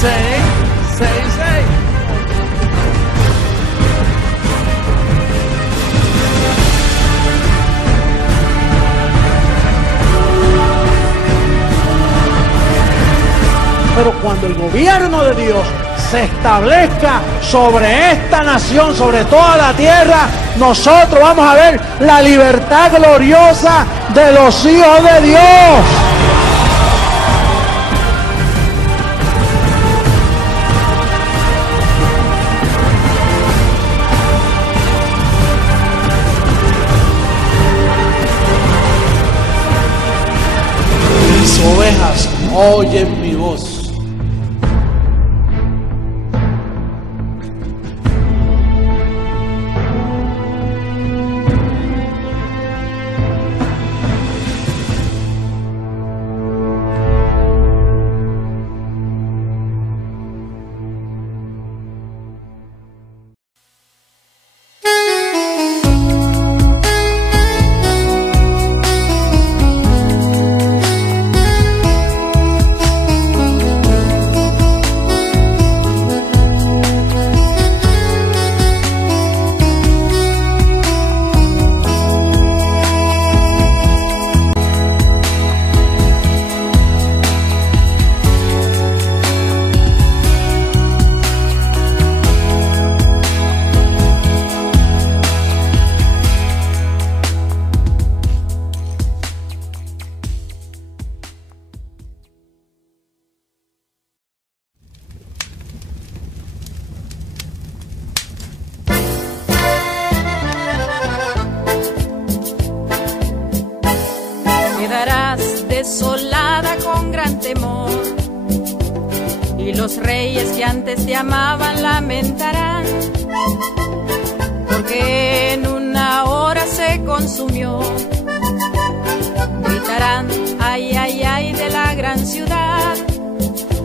666. Pero cuando el gobierno de Dios se establezca sobre esta nación, sobre toda la tierra, nosotros vamos a ver la libertad gloriosa de los hijos de Dios. Mis ovejas oyen mi voz. Quedarás desolada con gran temor, y los reyes que antes te amaban lamentarán, porque en una hora se consumió. Gritarán, ay, ay, ay, de la gran ciudad,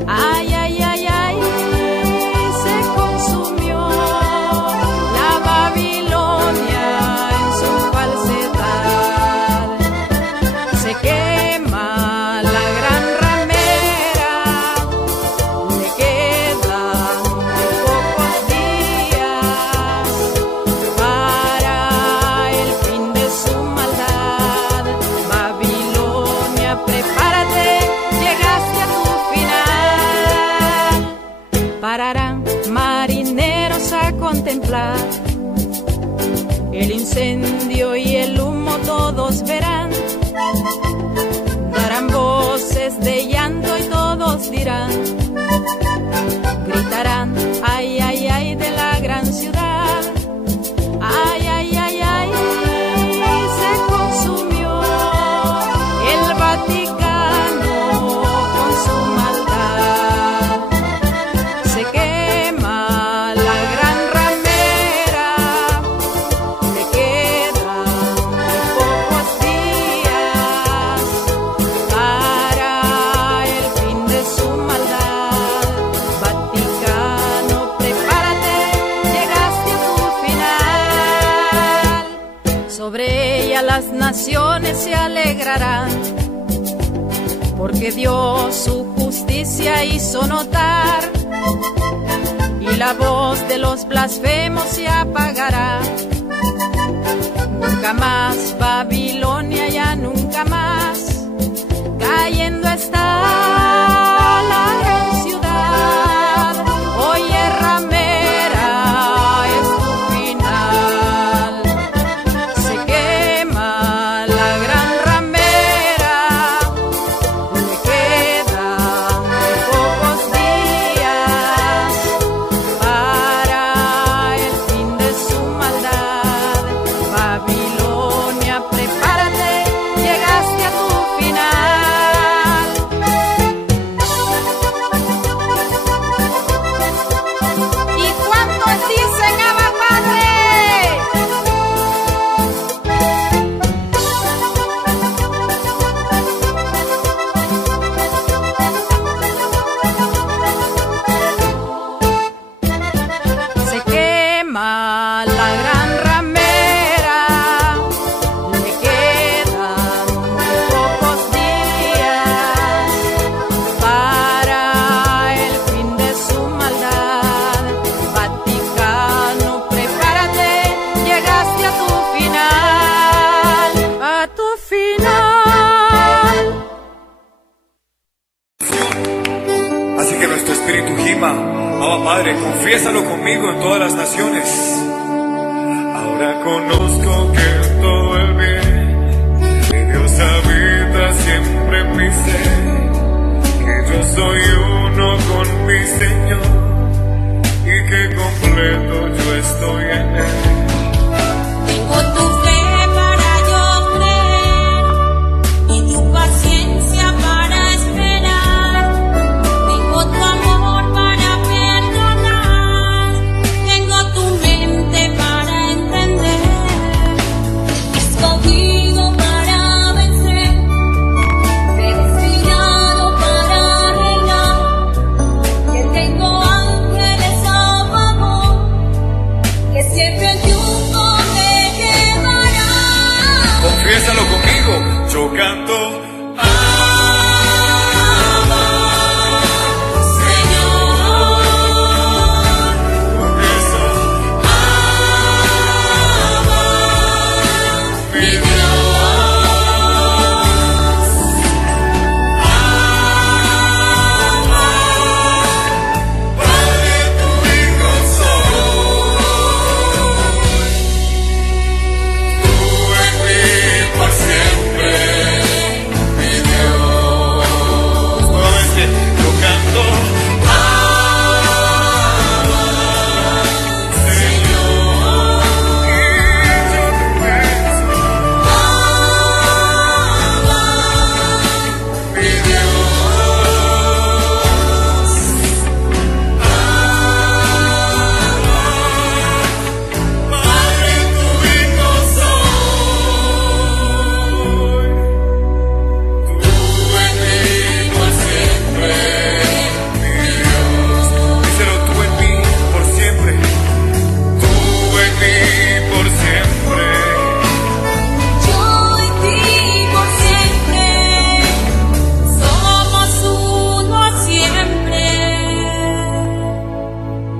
ay, ay, ay, ay, se consumió la Babilonia en su falsedad. Se quema la gran ramera, le quedan muy pocos días para el fin de su maldad. Babilonia, prepárate, llegaste a tu final. Pararán marineros a contemplar el incendio y el humo, todos verán. Darán voces de llanto y todos dirán, gritarán, ay, ay, ay, de la gran ciudad, ay, ay, ay, ay, se consumió el Vaticano con su maldad. Se quema la gran ramera, le quedan muy pocos días para el fin de su maldad. Vaticano, prepárate, llegaste a tu final. Sobre ella las naciones se alegrarán, porque Dios su justicia hizo notar, y la voz de los blasfemos se apagará. Nunca más Babilonia, ya nunca más, cayendo está la gran ciudad. Oye, ramera, es tu final. Se quema la gran ramera, le quedan muy pocos días para el fin de su maldad. Babilonia, prepárate, llegaste a tu final. Tujima. Abba Padre, confiésalo conmigo en todas las naciones. Ahora conozco que todo el bien de Dios habita siempre en mi ser, que yo soy uno con mi Señor y que completo yo estoy en Él. Tengo tu fe para yo creer y tu paciencia para esperar. Tengo tu amor para perdonar. Tengo tu mente para entender. Escogido para vencer, predestinado para reinar. Que tengo ángeles a favor, que siempre triunfo me llevará. Confiésalo conmigo, yo canto.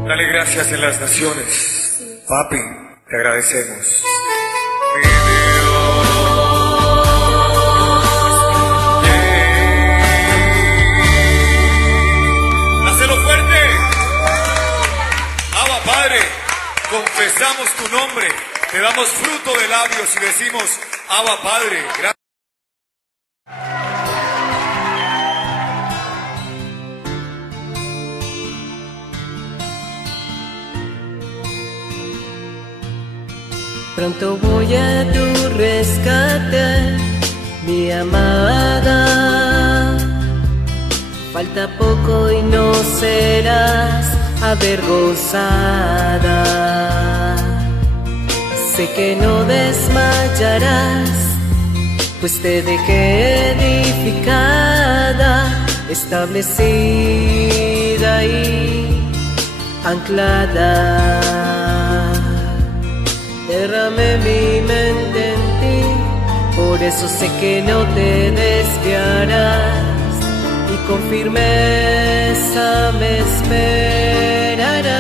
Dale gracias en las naciones. Papi, te agradecemos. Mi Dios. ¡Hacelo fuerte! Abba Padre, confesamos tu nombre, te damos fruto de labios y decimos, Abba Padre, gracias. Pronto voy a tu rescate, mi amada. Falta poco y no serás avergonzada. Sé que no desmayarás, pues te dejé edificada, establecida y anclada. Derramé mi mente en ti, por eso sé que no te desviarás y con firmeza me esperarás.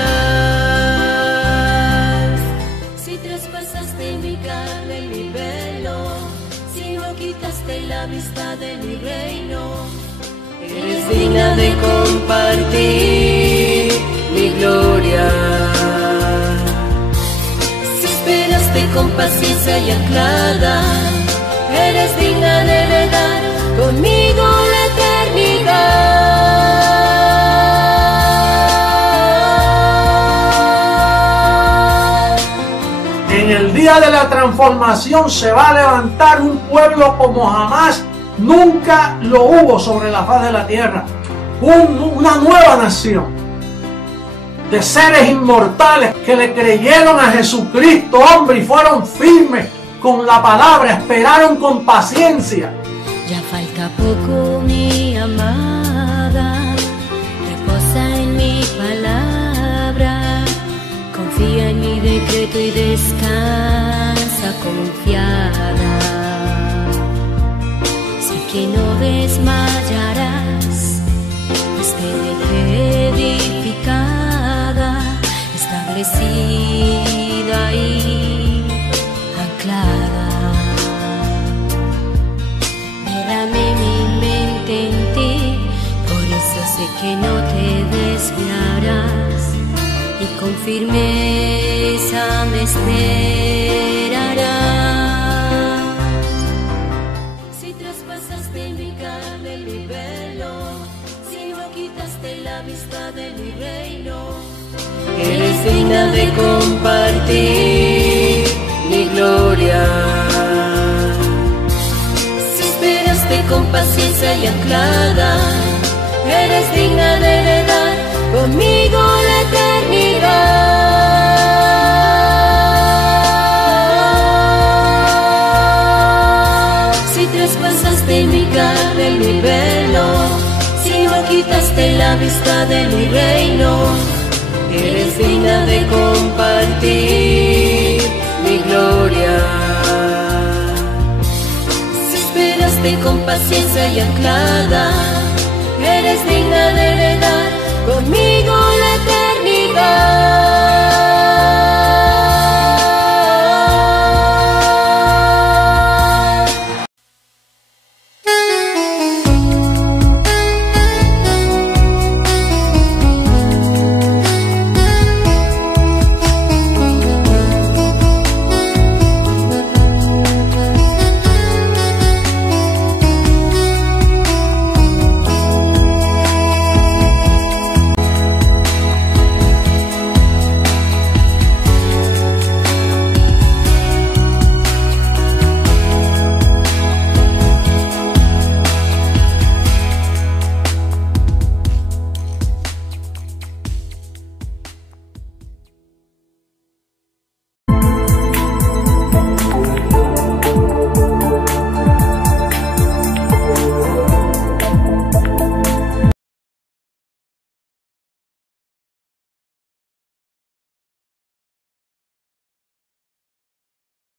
Si traspasaste mi carne y mi velo, si no quitaste la vista de mi reino, Eres digna de compartir mi gloria. Con paciencia y anclada, eres digna de heredar conmigo la eternidad. En el día de la transformación se va a levantar un pueblo como jamás nunca lo hubo sobre la faz de la tierra. Una nueva nación de seres inmortales que le creyeron a Jesucristo, hombre, y fueron firmes con la palabra, esperaron con paciencia. Ya falta poco, mi amada, reposa en mi palabra, confía en mi decreto y descansa confiada. Sé que no desmayarás, pues te dejé edificada, establecida y anclada. Derramé mi mente en ti, por eso sé que no te desvías. con firmeza me esperarás. Si traspasaste mi carne, mi velo, si no quitaste la vista de mi reino, eres digna de compartir mi gloria. Si esperaste con paciencia y anclada, eres digna de heredar conmigo la eternidad. Si traspasaste mi carne, mi velo, si no quitaste la vista de mi reino, eres digna de compartir mi gloria. Si esperaste con paciencia y anclada, eres digna de heredar conmigo la eternidad.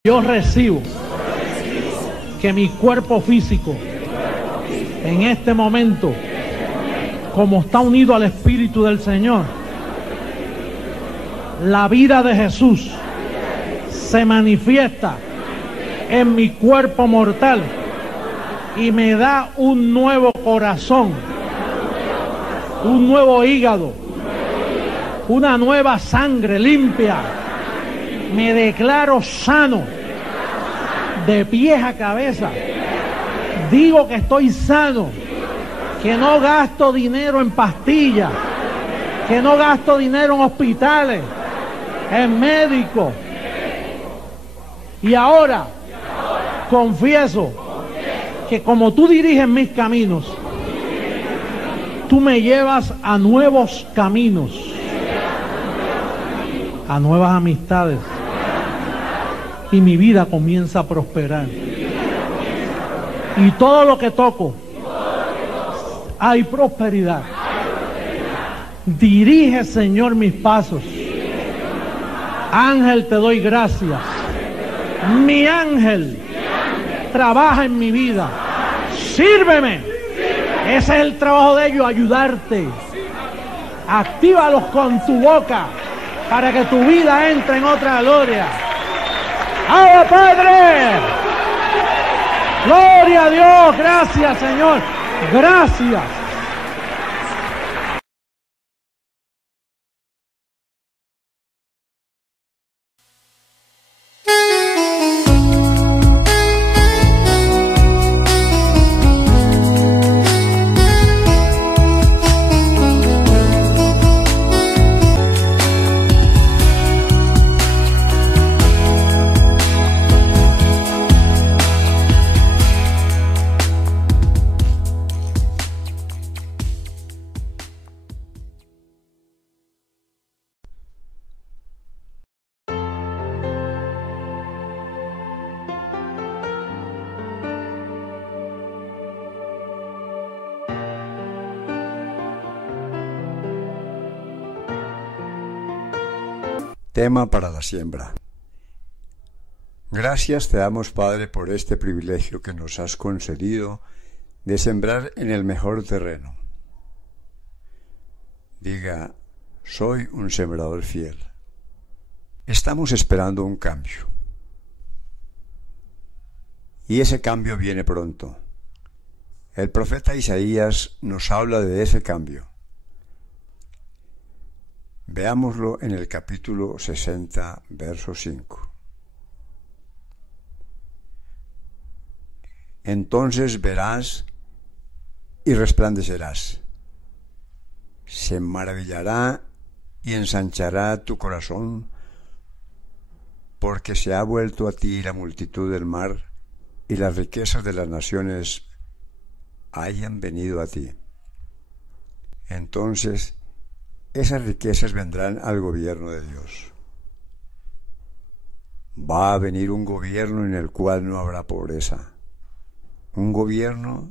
Yo recibo que mi cuerpo físico en este momento, como está unido al Espíritu del Señor, la vida de Jesús se manifiesta en mi cuerpo mortal y me da un nuevo corazón, un nuevo hígado, una nueva sangre limpia. Me declaro sano de pies a cabeza. Digo que estoy sano, que no gasto dinero en pastillas, que no gasto dinero en hospitales, en médicos. Y ahora confieso que como tú diriges mis caminos, tú me llevas a nuevos caminos, a nuevas amistades, y mi vida comienza a prosperar. Y todo lo que toco, hay prosperidad. Dirige, Señor, mis pasos. Ángel, te doy gracias. Mi ángel trabaja en mi vida. Sírveme. Ese es el trabajo de ellos, ayudarte. Actívalos con tu boca para que tu vida entre en otra gloria. ¡Abba, Padre! ¡Gloria a Dios! Gracias, Señor. Gracias. Tema para la siembra. Gracias te damos, Padre, por este privilegio que nos has concedido de sembrar en el mejor terreno. Diga, soy un sembrador fiel. Estamos esperando un cambio. Y ese cambio viene pronto. El profeta Isaías nos habla de ese cambio. Veámoslo en el capítulo 60, verso 5. Entonces verás y resplandecerás. Se maravillará y ensanchará tu corazón, porque se ha vuelto a ti la multitud del mar y las riquezas de las naciones hayan venido a ti. Entonces esas riquezas vendrán al gobierno de Dios. Va a venir un gobierno en el cual no habrá pobreza, un gobierno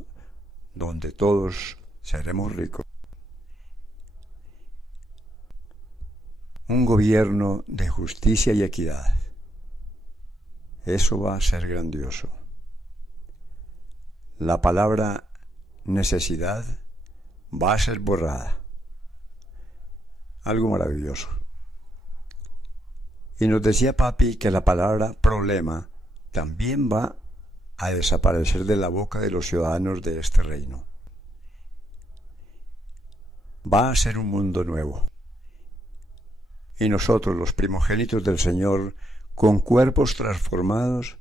donde todos seremos ricos, un gobierno de justicia y equidad. Eso va a ser grandioso. La palabra necesidad va a ser borrada. Algo maravilloso. Y nos decía papi que la palabra problema también va a desaparecer de la boca de los ciudadanos de este reino. Va a ser un mundo nuevo. Y nosotros, los primogénitos del Señor, con cuerpos transformados,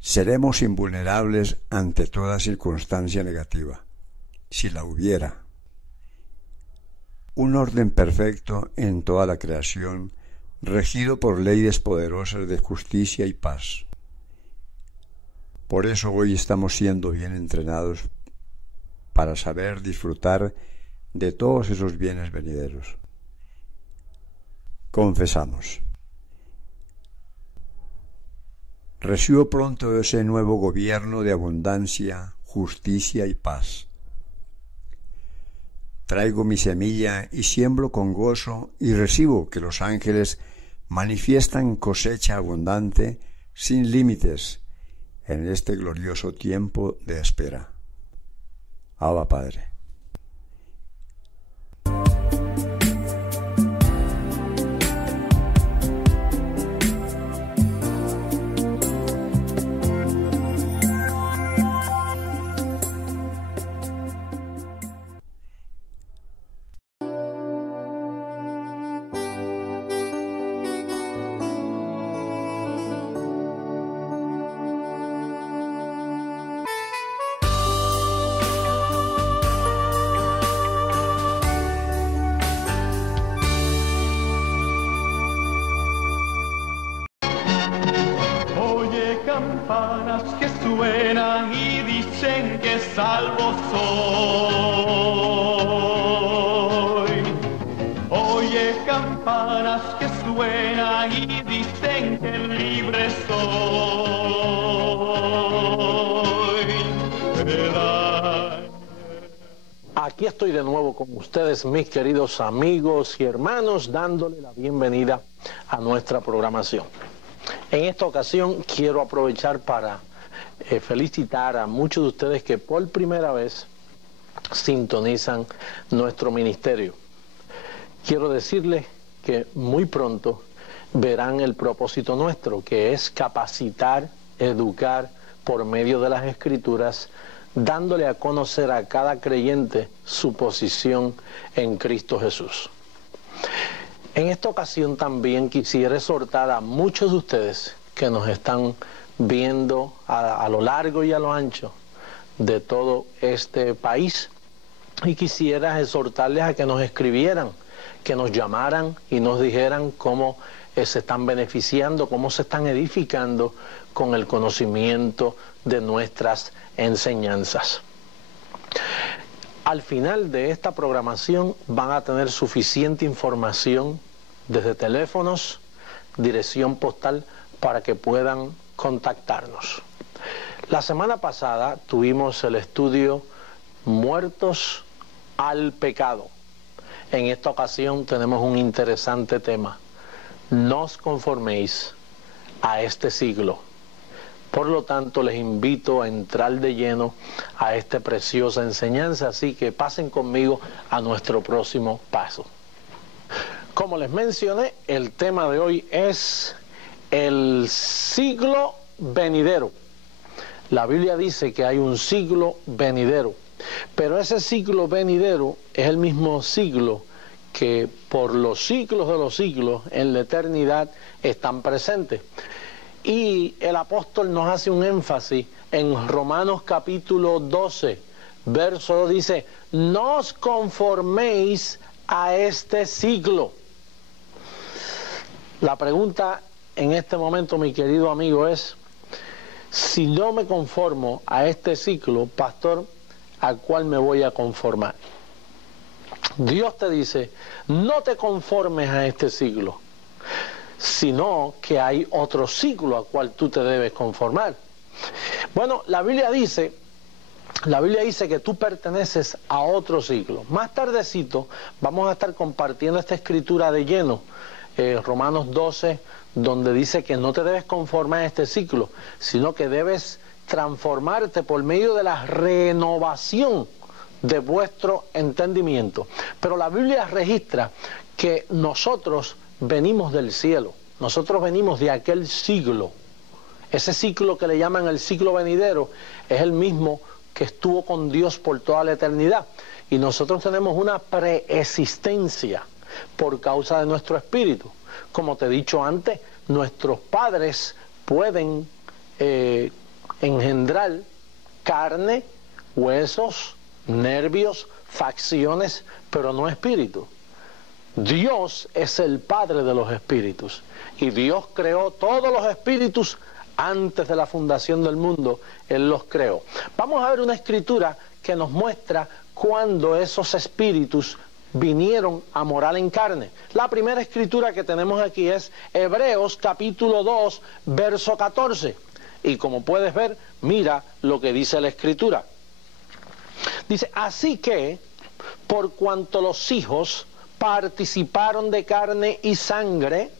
seremos invulnerables ante toda circunstancia negativa, si la hubiera. Un orden perfecto en toda la creación, regido por leyes poderosas de justicia y paz. Por eso hoy estamos siendo bien entrenados para saber disfrutar de todos esos bienes venideros. Confesamos. Recibo pronto ese nuevo gobierno de abundancia, justicia y paz. Traigo mi semilla y siembro con gozo y recibo que los ángeles manifiestan cosecha abundante sin límites en este glorioso tiempo de espera. Abba Padre. Campanas que suenan y dicen que salvo soy. Oye, campanas que suenan y dicen que libre soy. Aquí estoy de nuevo con ustedes, mis queridos amigos y hermanos, dándole la bienvenida a nuestra programación. En esta ocasión quiero aprovechar para felicitar a muchos de ustedes que por primera vez sintonizan nuestro ministerio. Quiero decirles que muy pronto verán el propósito nuestro, que es capacitar, educar por medio de las Escrituras, dándole a conocer a cada creyente su posición en Cristo Jesús. En esta ocasión también quisiera exhortar a muchos de ustedes que nos están viendo a lo largo y a lo ancho de todo este país, y quisiera exhortarles a que nos escribieran, que nos llamaran y nos dijeran cómo se están beneficiando, cómo se están edificando con el conocimiento de nuestras enseñanzas. Al final de esta programación van a tener suficiente información desde teléfonos, dirección postal, para que puedan contactarnos. La semana pasada tuvimos el estudio Muertos al Pecado. En esta ocasión tenemos un interesante tema: no os conforméis a este siglo. Por lo tanto, les invito a entrar de lleno a esta preciosa enseñanza, así que pasen conmigo a nuestro próximo paso. Como les mencioné, el tema de hoy es el siglo venidero. La Biblia dice que hay un siglo venidero, pero ese siglo venidero es el mismo siglo que por los siglos de los siglos, en la eternidad, están presentes. Y el apóstol nos hace un énfasis en Romanos capítulo 12, verso 2, dice, no os conforméis a este siglo. La pregunta en este momento, mi querido amigo, es, si no me conformo a este ciclo, pastor, ¿a cuál me voy a conformar? Dios te dice, no te conformes a este siglo, sino que hay otro ciclo al cual tú te debes conformar. Bueno, la Biblia dice que tú perteneces a otro ciclo. Más tardecito vamos a estar compartiendo esta escritura de lleno, Romanos 12, donde dice que no te debes conformar a este ciclo, sino que debes transformarte por medio de la renovación de vuestro entendimiento. Pero la Biblia registra que nosotros venimos del cielo, nosotros venimos de aquel siglo. Ese ciclo que le llaman el ciclo venidero es el mismo que estuvo con Dios por toda la eternidad. Y nosotros tenemos una preexistencia por causa de nuestro espíritu. Como te he dicho antes, nuestros padres pueden engendrar carne, huesos, nervios, facciones, pero no espíritu. Dios es el Padre de los espíritus y Dios creó todos los espíritus antes de la fundación del mundo. Él los creó. Vamos a ver una escritura que nos muestra cuándo esos espíritus vinieron a morar en carne. La primera escritura que tenemos aquí es Hebreos capítulo 2, verso 14. Y como puedes ver, mira lo que dice la escritura. Dice, así que, por cuanto los hijos participaron de carne y sangre,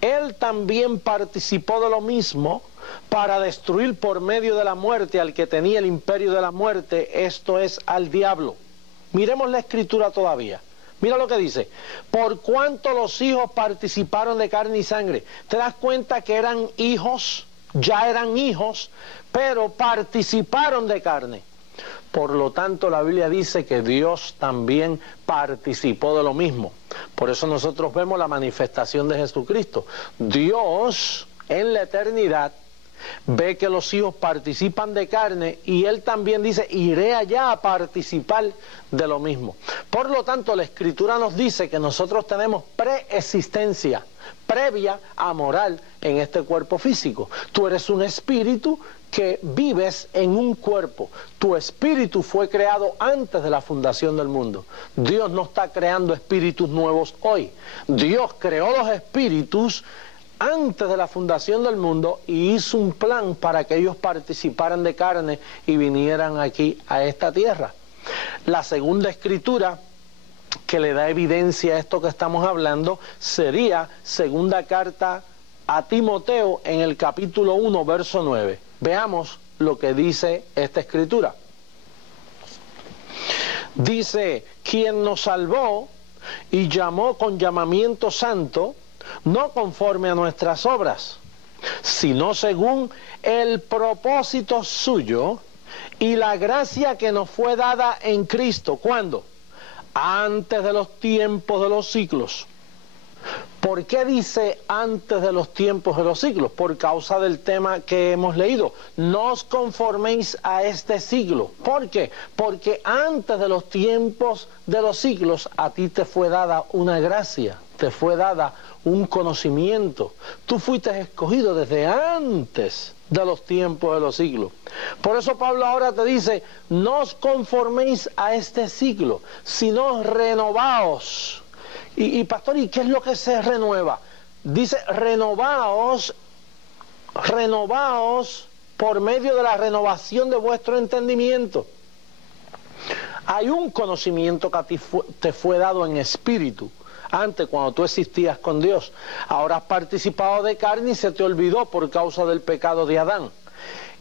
él también participó de lo mismo para destruir por medio de la muerte al que tenía el imperio de la muerte, esto es, al diablo. Miremos la escritura todavía. Mira lo que dice, por cuanto los hijos participaron de carne y sangre. ¿Te das cuenta que eran hijos? Ya eran hijos, pero participaron de carne. Por lo tanto, la Biblia dice que Dios también participó de lo mismo. Por eso nosotros vemos la manifestación de Jesucristo. Dios, en la eternidad, ve que los hijos participan de carne y Él también dice, iré allá a participar de lo mismo. Por lo tanto, la Escritura nos dice que nosotros tenemos preexistencia previa a morar en este cuerpo físico. Tú eres un espíritu que vives en un cuerpo. Tu espíritu fue creado antes de la fundación del mundo. Dios no está creando espíritus nuevos hoy. Dios creó los espíritus antes de la fundación del mundo y hizo un plan para que ellos participaran de carne y vinieran aquí a esta tierra. La segunda escritura que le da evidencia a esto que estamos hablando sería segunda carta a Timoteo en el capítulo 1, verso 9. Veamos lo que dice esta escritura. Dice, quien nos salvó y llamó con llamamiento santo, no conforme a nuestras obras, sino según el propósito suyo y la gracia que nos fue dada en Cristo. ¿Cuándo? Antes de los tiempos de los siglos. ¿Por qué dice antes de los tiempos de los siglos? Por causa del tema que hemos leído. No os conforméis a este siglo. ¿Por qué? Porque antes de los tiempos de los siglos a ti te fue dada una gracia, te fue dada un conocimiento. Tú fuiste escogido desde antes de los tiempos de los siglos. Por eso Pablo ahora te dice, no os conforméis a este siglo, sino renovaos. Y pastor, ¿y qué es lo que se renueva? Dice, renovaos por medio de la renovación de vuestro entendimiento. Hay un conocimiento que a ti te fue dado en espíritu. Antes, cuando tú existías con Dios, ahora has participado de carne y se te olvidó por causa del pecado de Adán.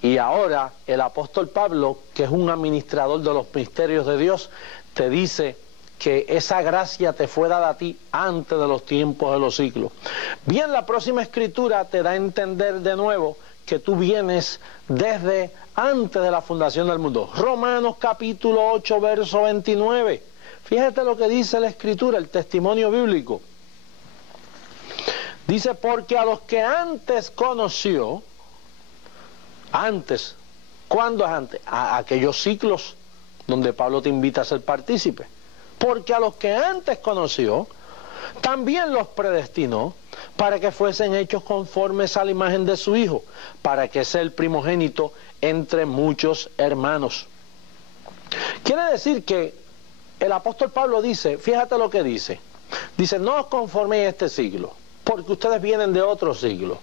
Y ahora el apóstol Pablo, que es un administrador de los misterios de Dios, te dice que esa gracia te fue dada a ti antes de los tiempos de los siglos. Bien, la próxima escritura te da a entender de nuevo que tú vienes desde antes de la fundación del mundo. Romanos capítulo 8, verso 29. Fíjate lo que dice la Escritura, el testimonio bíblico. Dice, porque a los que antes conoció, antes, ¿cuándo es antes? A aquellos ciclos donde Pablo te invita a ser partícipe. Porque a los que antes conoció, también los predestinó para que fuesen hechos conformes a la imagen de su Hijo, para que sea el primogénito entre muchos hermanos. Quiere decir que el apóstol Pablo dice, fíjate lo que dice, no os conforméis a este siglo, porque ustedes vienen de otro siglo.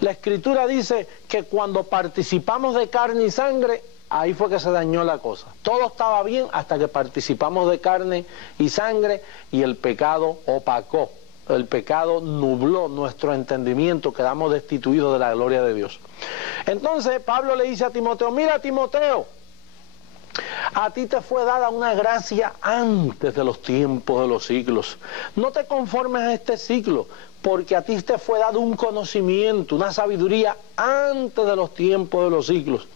La Escritura dice que cuando participamos de carne y sangre, ahí fue que se dañó la cosa. Todo estaba bien hasta que participamos de carne y sangre y el pecado opacó, el pecado nubló nuestro entendimiento, quedamos destituidos de la gloria de Dios. Entonces Pablo le dice a Timoteo, mira Timoteo, a ti te fue dada una gracia antes de los tiempos de los siglos. No te conformes a este siglo, porque a ti te fue dado un conocimiento, una sabiduría antes de los tiempos de los siglos.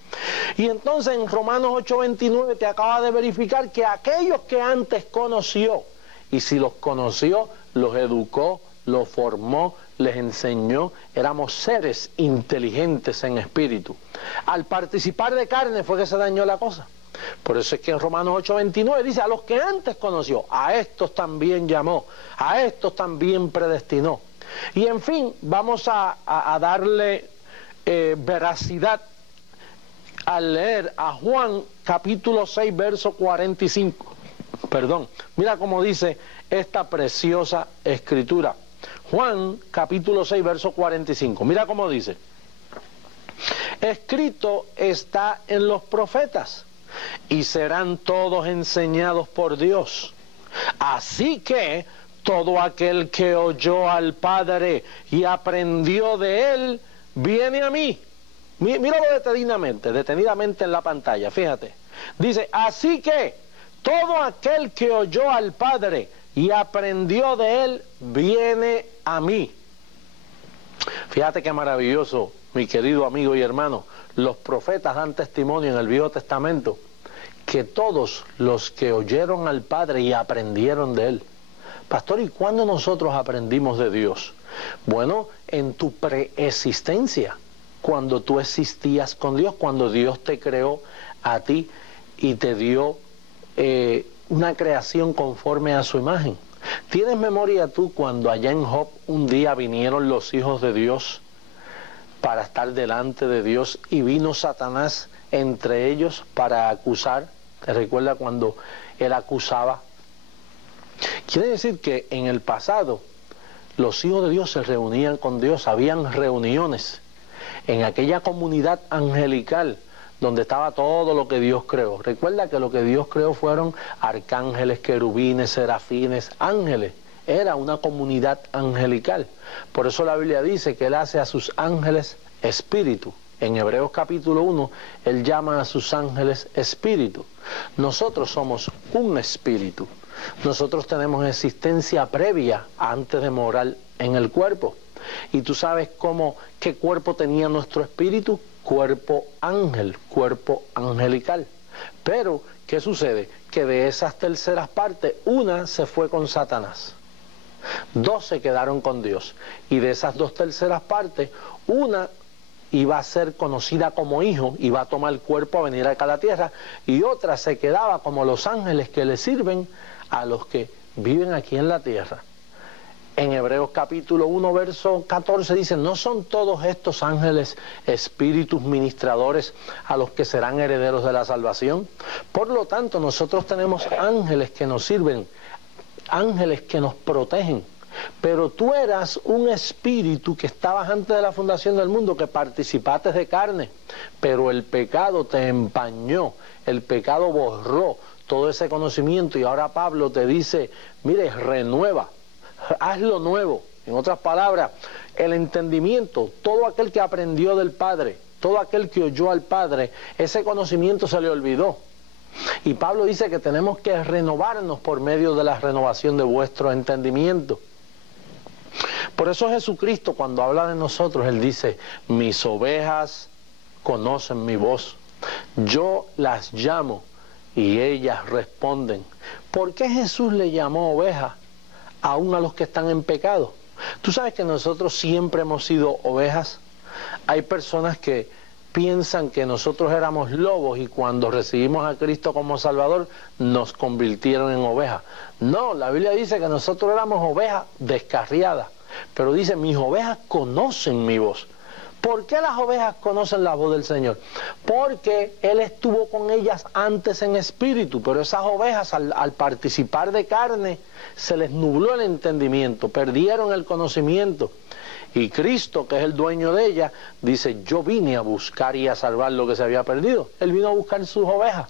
Y entonces en Romanos 8:29 te acaba de verificar que aquellos que antes conoció, y si los conoció, los educó, los formó, les enseñó, éramos seres inteligentes en espíritu. Al participar de carne fue que se dañó la cosa. Por eso es que en Romanos 8:29 dice, a los que antes conoció, a estos también llamó, a estos también predestinó. Y en fin, vamos a darle veracidad al leer a Juan capítulo 6, verso 45. Perdón, mira cómo dice esta preciosa escritura. Juan capítulo 6, verso 45. Mira cómo dice. Escrito está en los profetas, y serán todos enseñados por Dios. Así que todo aquel que oyó al Padre y aprendió de él, viene a mí. Míralo detenidamente en la pantalla, fíjate. Dice, así que todo aquel que oyó al Padre y aprendió de él, viene a mí. Fíjate qué maravilloso, mi querido amigo y hermano. Los profetas dan testimonio en el Viejo Testamento que todos los que oyeron al Padre y aprendieron de él. Pastor, ¿y cuándo nosotros aprendimos de Dios? Bueno, en tu preexistencia, cuando tú existías con Dios, cuando Dios te creó a ti y te dio una creación conforme a su imagen. ¿Tienes memoria tú cuando allá en Job un día vinieron los hijos de Dios para estar delante de Dios y vino Satanás entre ellos para acusar? ¿Te recuerda cuando él acusaba? Quiere decir que en el pasado los hijos de Dios se reunían con Dios, habían reuniones en aquella comunidad angelical donde estaba todo lo que Dios creó. Recuerda que lo que Dios creó fueron arcángeles, querubines, serafines, ángeles. Era una comunidad angelical. Por eso la Biblia dice que Él hace a sus ángeles espíritu. En Hebreos capítulo 1, Él llama a sus ángeles espíritu. Nosotros somos un espíritu. Nosotros tenemos existencia previa antes de morar en el cuerpo. Y tú sabes qué cuerpo tenía nuestro espíritu. Cuerpo ángel, cuerpo angelical. Pero, ¿qué sucede? Que de esas terceras partes, una se fue con Satanás. 2 se quedaron con Dios. Y de esas 2 terceras partes, una iba a ser conocida como hijo, iba a tomar el cuerpo a venir acá a la tierra, y otra se quedaba como los ángeles que le sirven a los que viven aquí en la tierra. En Hebreos capítulo 1, verso 14 dice, ¿no son todos estos ángeles espíritus ministradores a los que serán herederos de la salvación? Por lo tanto, nosotros tenemos ángeles que nos sirven, ángeles que nos protegen. Pero tú eras un espíritu que estabas antes de la fundación del mundo, que participaste de carne, pero el pecado te empañó, el pecado borró todo ese conocimiento, y ahora Pablo te dice, mire, renueva, hazlo nuevo. En otras palabras, el entendimiento, todo aquel que aprendió del Padre, todo aquel que oyó al Padre, ese conocimiento se le olvidó. Y Pablo dice que tenemos que renovarnos por medio de la renovación de vuestro entendimiento. Por eso Jesucristo, cuando habla de nosotros, Él dice, mis ovejas conocen mi voz, yo las llamo Y ellas responden, ¿por qué Jesús le llamó ovejas aún a los que están en pecado? Tú sabes que nosotros siempre hemos sido ovejas. Hay personas que piensan que nosotros éramos lobos y cuando recibimos a Cristo como Salvador nos convirtieron en ovejas. No, la Biblia dice que nosotros éramos ovejas descarriadas, pero dice, mis ovejas conocen mi voz. ¿Por qué las ovejas conocen la voz del Señor? Porque Él estuvo con ellas antes en espíritu, pero esas ovejas al participar de carne se les nubló el entendimiento, perdieron el conocimiento. Y Cristo, que es el dueño de ellas, dice, yo vine a buscar y a salvar lo que se había perdido. Él vino a buscar sus ovejas.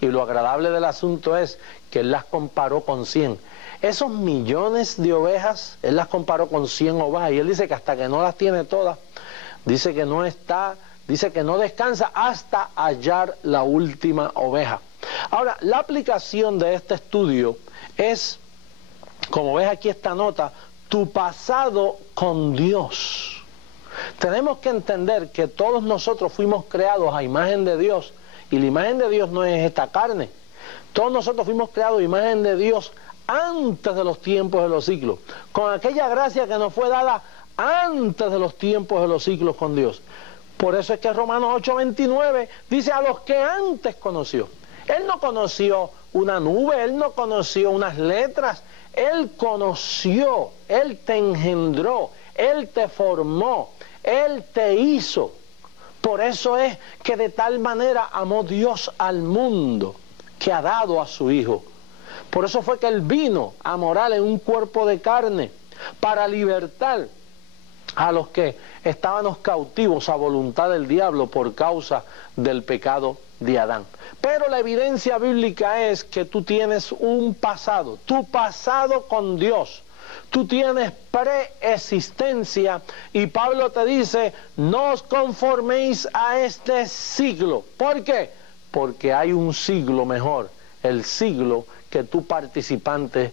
Y lo agradable del asunto es que Él las comparó con 100. Esos millones de ovejas, Él las comparó con 100 ovejas. Y Él dice que hasta que no las tiene todas, dice que no descansa hasta hallar la última oveja. Ahora, la aplicación de este estudio es, como ves aquí esta nota, tu pasado con Dios. Tenemos que entender que todos nosotros fuimos creados a imagen de Dios, y la imagen de Dios no es esta carne. Todos nosotros fuimos creados a imagen de Dios antes de los tiempos de los siglos, con aquella gracia que nos fue dada antes de los tiempos de los siglos con Dios. Por eso es que Romanos 8:29 dice a los que antes conoció. Él no conoció una nube, Él no conoció unas letras, Él conoció, Él te engendró, Él te formó, Él te hizo. Por eso es que de tal manera amó Dios al mundo que ha dado a su Hijo. Por eso fue que Él vino a morar en un cuerpo de carne para libertar a los que estábamos cautivos a voluntad del diablo por causa del pecado de Adán. Pero la evidencia bíblica es que tú tienes un pasado, tu pasado con Dios. Tú tienes preexistencia y Pablo te dice, no os conforméis a este siglo. ¿Por qué? Porque hay un siglo mejor, el siglo que tú participaste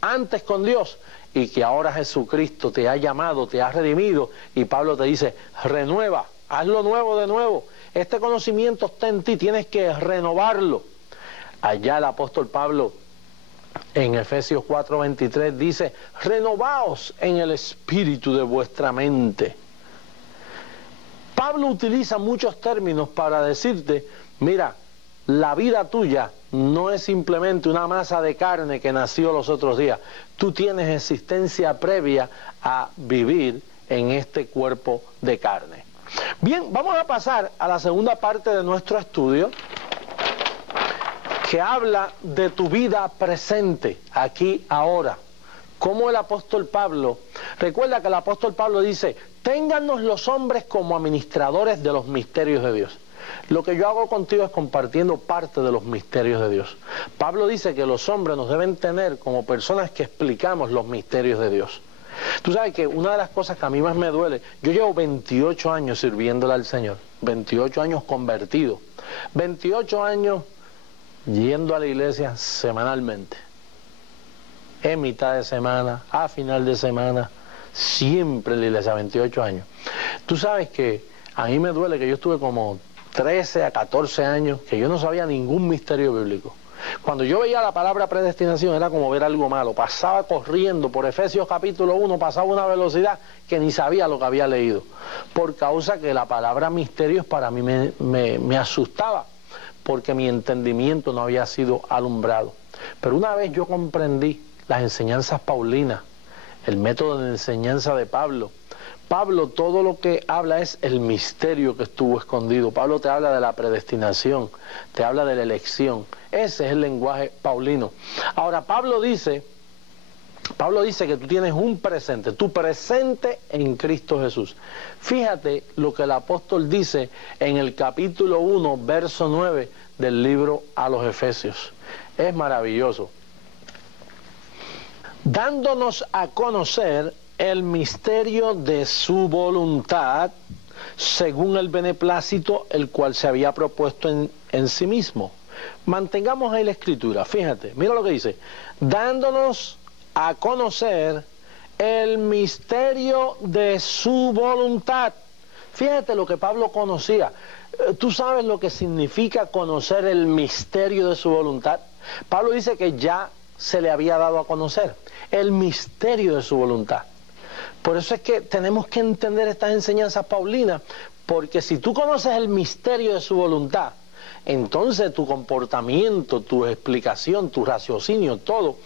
antes con Dios y que ahora Jesucristo te ha llamado, te ha redimido, y Pablo te dice, renueva, hazlo nuevo de nuevo. Este conocimiento está en ti, tienes que renovarlo. Allá el apóstol Pablo en Efesios 4:23 dice, renovaos en el espíritu de vuestra mente. Pablo utiliza muchos términos para decirte, mira, la vida tuya no es simplemente una masa de carne que nació los otros días. Tú tienes existencia previa a vivir en este cuerpo de carne. Bien, vamos a pasar a la segunda parte de nuestro estudio, que habla de tu vida presente, aquí, ahora. Como el apóstol Pablo, recuerda que el apóstol Pablo dice, téngannos los hombres como administradores de los misterios de Dios. Lo que yo hago contigo es compartiendo parte de los misterios de Dios. Pablo dice que los hombres nos deben tener como personas que explicamos los misterios de Dios. Tú sabes que una de las cosas que a mí más me duele, yo llevo 28 años sirviéndole al Señor, 28 años convertido, 28 años yendo a la iglesia semanalmente, en mitad de semana, a final de semana, siempre en la iglesia, 28 años. Tú sabes que a mí me duele que yo estuve como 13 a 14 años que yo no sabía ningún misterio bíblico. Cuando yo veía la palabra predestinación era como ver algo malo, pasaba corriendo por Efesios capítulo 1, pasaba a una velocidad que ni sabía lo que había leído, por causa que la palabra misterios para mí me asustaba, porque mi entendimiento no había sido alumbrado. Pero una vez yo comprendí las enseñanzas paulinas, el método de enseñanza de Pablo, todo lo que habla es el misterio que estuvo escondido. Pablo te habla de la predestinación, te habla de la elección. Ese es el lenguaje paulino. Ahora, Pablo dice que tú tienes un presente, tu presente en Cristo Jesús. Fíjate lo que el apóstol dice en el capítulo 1, verso 9 del libro a los Efesios. Es maravilloso. Dándonos a conocer el misterio de su voluntad, según el beneplácito, el cual se había propuesto en sí mismo. Mantengamos ahí la escritura, fíjate, mira lo que dice, dándonos a conocer el misterio de su voluntad. Fíjate lo que Pablo conocía, ¿Tú sabes lo que significa conocer el misterio de su voluntad? Pablo dice que ya se le había dado a conocer el misterio de su voluntad. Por eso es que tenemos que entender estas enseñanzas paulinas, porque si tú conoces el misterio de su voluntad, entonces tu comportamiento, tu explicación, tu raciocinio, todo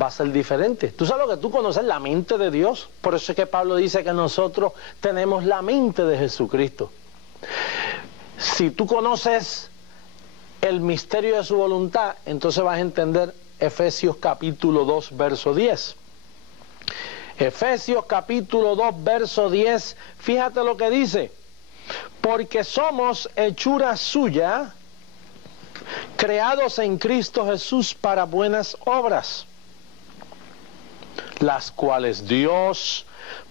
va a ser diferente. Tú sabes lo que tú conoces, la mente de Dios. Por eso es que Pablo dice que nosotros tenemos la mente de Jesucristo. Si tú conoces el misterio de su voluntad, entonces vas a entender Efesios capítulo 2, verso 10. Efesios capítulo 2, verso 10, fíjate lo que dice. Porque somos hechura suya, creados en Cristo Jesús para buenas obras, las cuales Dios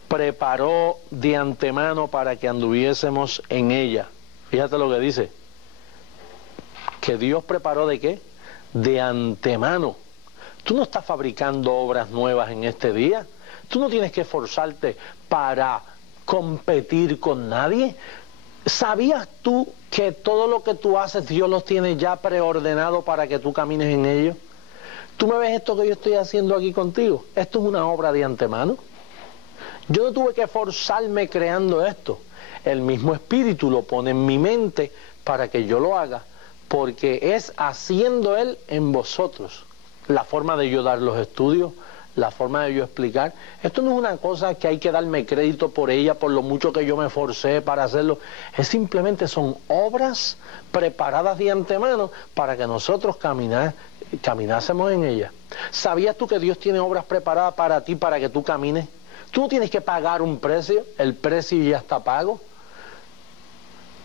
preparó de antemano para que anduviésemos en ella. Fíjate lo que dice. ¿Que Dios preparó de qué? De antemano. Tú no estás fabricando obras nuevas en este día. Tú no tienes que esforzarte para competir con nadie. ¿Sabías tú que todo lo que tú haces Dios los tiene ya preordenado para que tú camines en ello? ¿Tú me ves esto que yo estoy haciendo aquí contigo? Esto es una obra de antemano. Yo no tuve que forzarme creando esto. El mismo Espíritu lo pone en mi mente para que yo lo haga, porque es haciendo Él en vosotros. La forma de yo dar los estudios, la forma de yo explicar. Esto no es una cosa que hay que darme crédito por ella, por lo mucho que yo me esforcé para hacerlo. Es simplemente son obras preparadas de antemano para que nosotros caminásemos en ellas. ¿Sabías tú que Dios tiene obras preparadas para ti, para que tú camines? Tú no tienes que pagar un precio, el precio ya está pago.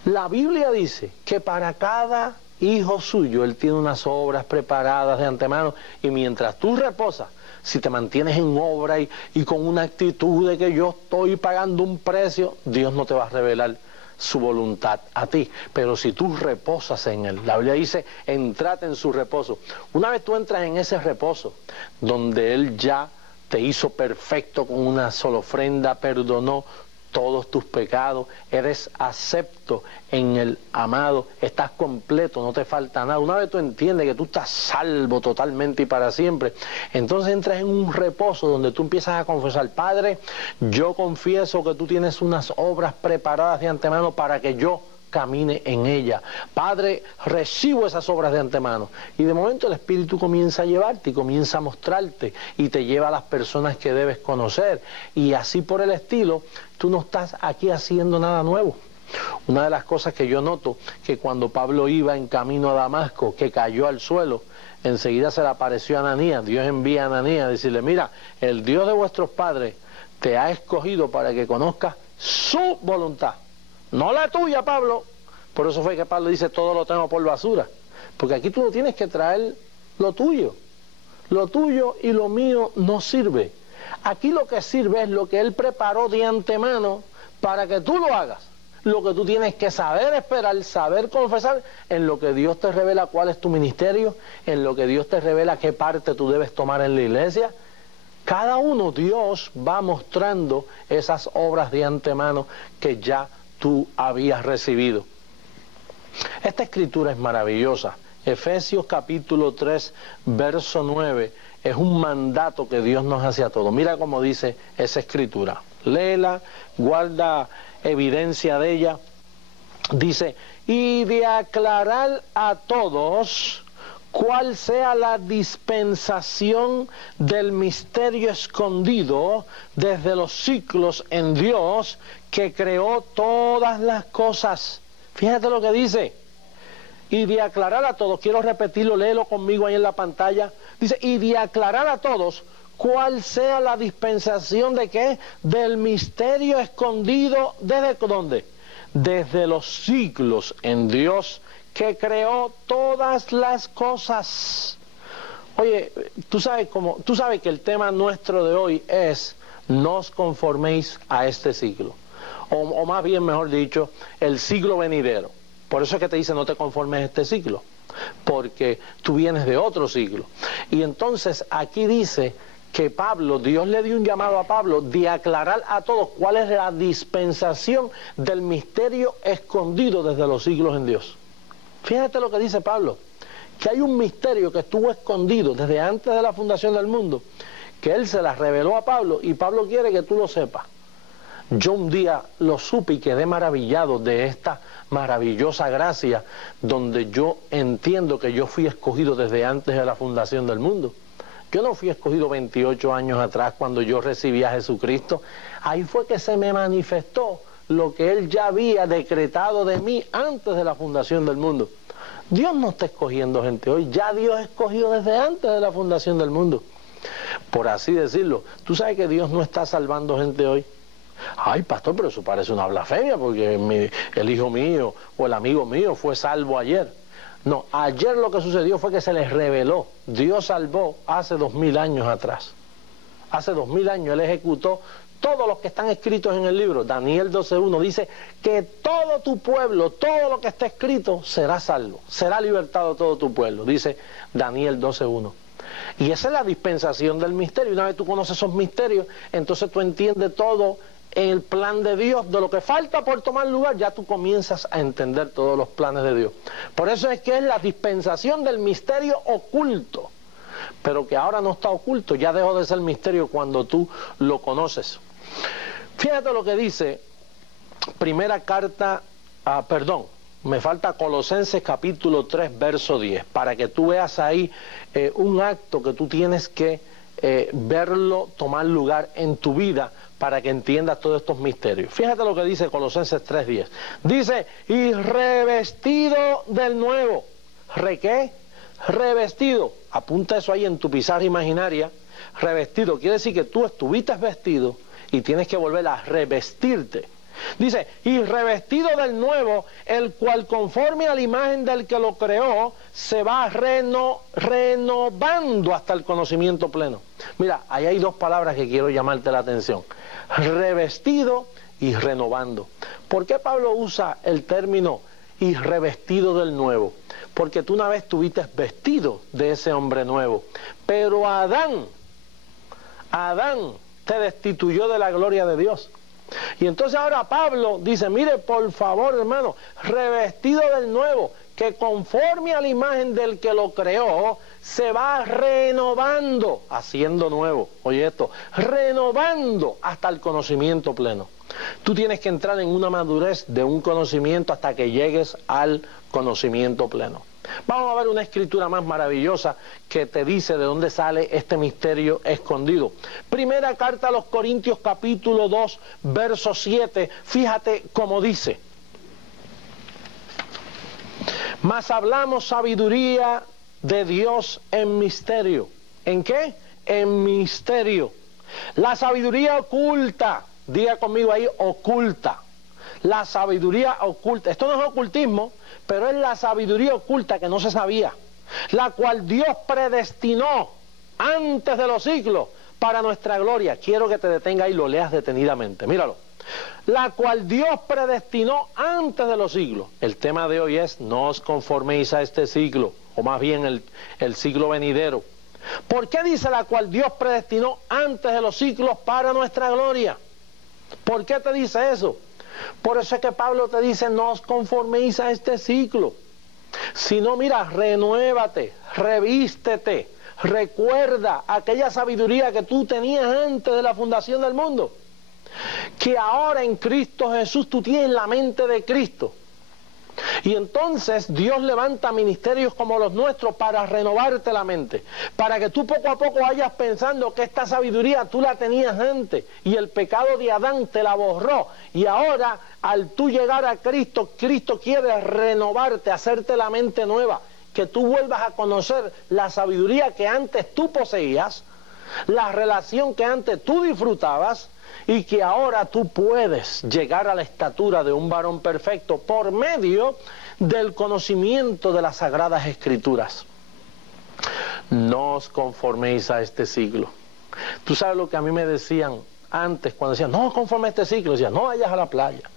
La Biblia dice que para cada hijo suyo Él tiene unas obras preparadas de antemano, y mientras tú reposas, si te mantienes en obra y con una actitud de que yo estoy pagando un precio, Dios no te va a revelar su voluntad a ti. Pero si tú reposas en Él, la Biblia dice, entrad en su reposo. Una vez tú entras en ese reposo, donde Él ya te hizo perfecto con una sola ofrenda, perdonó todos tus pecados, eres acepto en el amado, estás completo, no te falta nada. Una vez tú entiendes que tú estás salvo totalmente y para siempre, entonces entras en un reposo donde tú empiezas a confesar: Padre, yo confieso que tú tienes unas obras preparadas de antemano para que yo camine en ella. Padre, recibo esas obras de antemano. Y de momento el Espíritu comienza a llevarte y comienza a mostrarte y te lleva a las personas que debes conocer. Y así por el estilo, tú no estás aquí haciendo nada nuevo. Una de las cosas que yo noto, que cuando Pablo iba en camino a Damasco, que cayó al suelo, enseguida se le apareció a Ananías. Dios envía a Ananías a decirle: mira, el Dios de vuestros padres te ha escogido para que conozcas su voluntad. No la tuya, Pablo. Por eso fue que Pablo dice: todo lo tengo por basura. Porque aquí tú no tienes que traer lo tuyo. Lo tuyo y lo mío no sirve. Aquí lo que sirve es lo que Él preparó de antemano para que tú lo hagas. Lo que tú tienes que saber esperar, saber confesar, en lo que Dios te revela cuál es tu ministerio, en lo que Dios te revela qué parte tú debes tomar en la iglesia. Cada uno, Dios va mostrando esas obras de antemano que ya tú habías recibido. Esta escritura es maravillosa. Efesios capítulo 3, verso 9, es un mandato que Dios nos hace a todos. Mira cómo dice esa escritura. Léela, guarda evidencia de ella. Dice: y de aclarar a todos cuál sea la dispensación del misterio escondido desde los siglos en Dios, que creó todas las cosas. Fíjate lo que dice. Y de aclarar a todos, quiero repetirlo, léelo conmigo ahí en la pantalla. Dice: y de aclarar a todos cuál sea la dispensación de qué, del misterio escondido, ¿desde dónde? Desde los siglos en Dios, que creó todas las cosas. Oye, tú sabes que el tema nuestro de hoy es: no os conforméis a este siglo, o más bien, mejor dicho, el siglo venidero. Por eso es que te dice: no te conformes a este siglo, porque tú vienes de otro siglo. Y entonces aquí dice que Pablo, Dios le dio un llamado a Pablo de aclarar a todos cuál es la dispensación del misterio escondido desde los siglos en Dios. Fíjate lo que dice Pablo, que hay un misterio que estuvo escondido desde antes de la fundación del mundo, que él se las reveló a Pablo y Pablo quiere que tú lo sepas. Yo un día lo supe y quedé maravillado de esta maravillosa gracia donde yo entiendo que yo fui escogido desde antes de la fundación del mundo. Yo no fui escogido 28 años atrás cuando yo recibí a Jesucristo. Ahí fue que se me manifestó lo que Él ya había decretado de mí antes de la fundación del mundo. Dios no está escogiendo gente hoy, ya Dios escogió desde antes de la fundación del mundo. Por así decirlo, tú sabes que Dios no está salvando gente hoy. Ay, pastor, pero eso parece una blasfemia porque el hijo mío o el amigo mío fue salvo ayer. No, ayer lo que sucedió fue que se les reveló. Dios salvó hace 2000 años atrás. Hace 2000 años Él ejecutó todos los que están escritos en el libro. Daniel 12:1 dice que todo tu pueblo, todo lo que está escrito será salvo, será libertado todo tu pueblo, dice Daniel 12:1. Y esa es la dispensación del misterio. Una vez tú conoces esos misterios, entonces tú entiendes todo en el plan de Dios. De lo que falta por tomar lugar, ya tú comienzas a entender todos los planes de Dios. Por eso es que es la dispensación del misterio oculto, pero que ahora no está oculto, ya dejó de ser misterio cuando tú lo conoces. Fíjate lo que dice primera carta, me falta Colosenses capítulo 3 verso 10, para que tú veas ahí un acto que tú tienes que verlo tomar lugar en tu vida para que entiendas todos estos misterios. Fíjate lo que dice Colosenses 3:10. Dice, y revestido del nuevo. ¿Qué? Revestido. Apunta eso ahí en tu pizarra imaginaria. Revestido quiere decir que tú estuviste vestido y tienes que volver a revestirte. Dice, y revestido del nuevo, el cual conforme a la imagen del que lo creó, se va renovando hasta el conocimiento pleno. Mira, ahí hay dos palabras que quiero llamarte la atención. Revestido y renovando. ¿Por qué Pablo usa el término y revestido del nuevo? Porque tú una vez estuviste vestido de ese hombre nuevo, pero Adán te destituyó de la gloria de Dios. Y entonces ahora Pablo dice, mire, por favor, hermano, revestido del nuevo, que conforme a la imagen del que lo creó, se va renovando, haciendo nuevo. Oye esto, renovando hasta el conocimiento pleno. Tú tienes que entrar en una madurez de un conocimiento hasta que llegues al conocimiento pleno. Vamos a ver una escritura más maravillosa que te dice de dónde sale este misterio escondido. Primera carta a los Corintios capítulo 2 verso 7, fíjate cómo dice. Mas hablamos sabiduría de Dios en misterio. ¿En qué? En misterio. La sabiduría oculta, diga conmigo ahí, oculta. La sabiduría oculta. Esto no es ocultismo, pero es la sabiduría oculta que no se sabía, la cual Dios predestinó antes de los siglos para nuestra gloria. Quiero que te detenga y lo leas detenidamente. Míralo. La cual Dios predestinó antes de los siglos. El tema de hoy es, no os conforméis a este siglo, o más bien el siglo venidero. ¿Por qué dice la cual Dios predestinó antes de los siglos para nuestra gloria? ¿Por qué te dice eso? Por eso es que Pablo te dice, no os conforméis a este ciclo, sino mira, renuévate, revístete, recuerda aquella sabiduría que tú tenías antes de la fundación del mundo, que ahora en Cristo Jesús tú tienes la mente de Cristo. Y entonces Dios levanta ministerios como los nuestros para renovarte la mente, para que tú poco a poco vayas pensando que esta sabiduría tú la tenías antes y el pecado de Adán te la borró, y ahora al tú llegar a Cristo, Cristo quiere renovarte, hacerte la mente nueva, que tú vuelvas a conocer la sabiduría que antes tú poseías, la relación que antes tú disfrutabas, y que ahora tú puedes llegar a la estatura de un varón perfecto por medio del conocimiento de las Sagradas Escrituras. No os conforméis a este siglo. Tú sabes lo que a mí me decían antes cuando decían, no, conforme a este ciclo, decían, no vayas a la playa,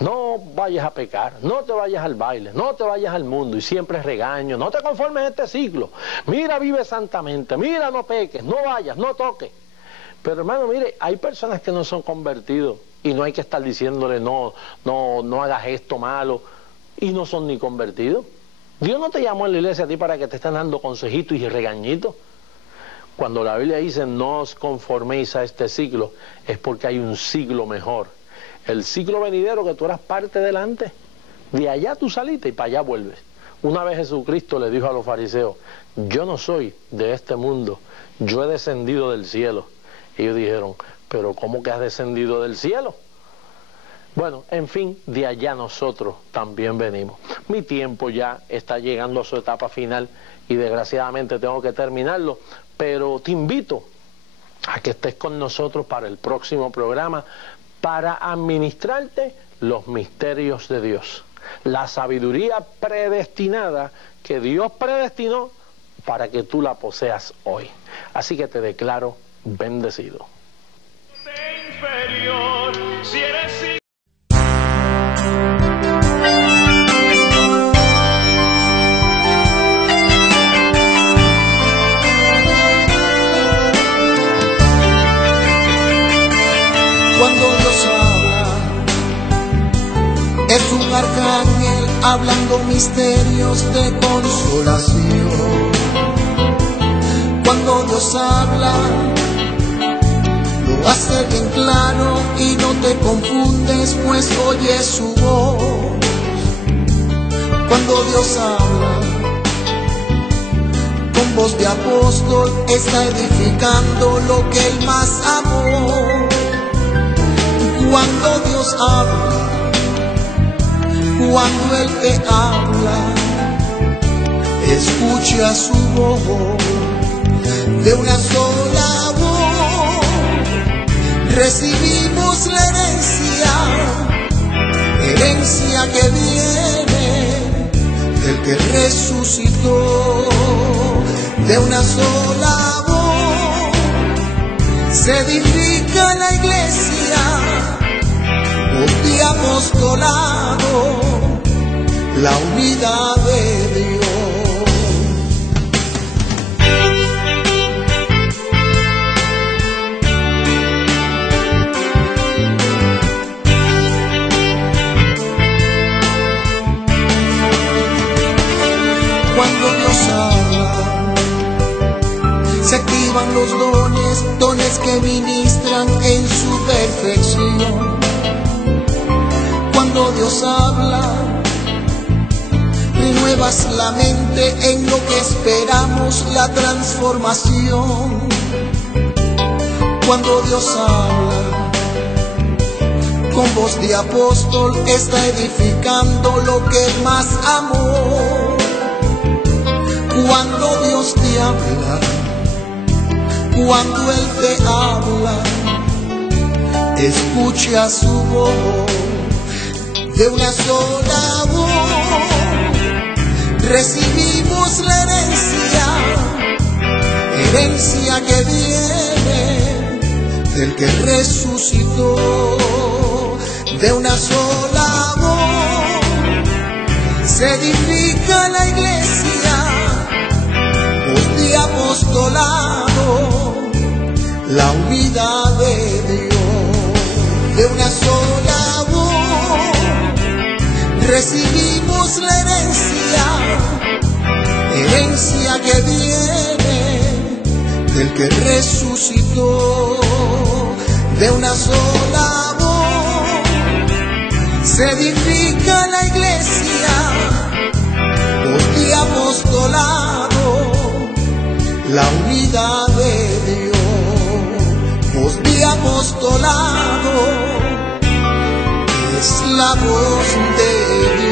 no vayas a pecar, no te vayas al baile, no te vayas al mundo, y siempre regaño, no te conformes a este ciclo, mira, vive santamente, mira, no peques, no vayas, no toques. Pero hermano, mire, hay personas que no son convertidos y no hay que estar diciéndole, no hagas esto malo, y no son ni convertidos. Dios no te llamó en la iglesia a ti para que te estén dando consejitos y regañitos. Cuando la Biblia dice no os conforméis a este siglo, es porque hay un siglo mejor. El siglo venidero que tú eras parte delante, de allá tú saliste y para allá vuelves. Una vez Jesucristo le dijo a los fariseos, yo no soy de este mundo, yo he descendido del cielo. Y ellos dijeron, pero ¿cómo que has descendido del cielo? Bueno, en fin, de allá nosotros también venimos. Mi tiempo ya está llegando a su etapa final y desgraciadamente tengo que terminarlo, pero te invito a que estés con nosotros para el próximo programa para administrarte los misterios de Dios, la sabiduría predestinada que Dios predestinó para que tú la poseas hoy. Así que te declaro bendecido. Inferior, si eres cuando Dios habla, es un arcángel hablando misterios de consolación. Cuando Dios habla, lo hace bien claro y no te confundes, pues oyes su voz. Cuando Dios habla, con voz de apóstol, está edificando lo que Él más amó. Cuando Dios habla, cuando Él te habla, escucha su voz, de una sola voz recibimos la herencia que viene del que resucitó. De una sola voz se edifica la iglesia, y apostolado, la unidad de Dios. Cuando Dios habla, se activan los dones que ministran en su perfección. Cuando Dios habla, renuevas la mente en lo que esperamos, la transformación. Cuando Dios habla, con voz de apóstol, está edificando lo que Él más amó. Cuando Dios te habla, cuando Él te habla, escucha su voz. De una sola voz recibimos la herencia que viene del que resucitó. De una sola voz se edifica la iglesia, voz de apostolado, la unidad de Dios. De una sola voz recibimos la herencia que viene del que resucitó. De una sola voz se edifica la iglesia, voz de apostolado, la unidad de Dios. Voz de apostolado, es la voz de Dios.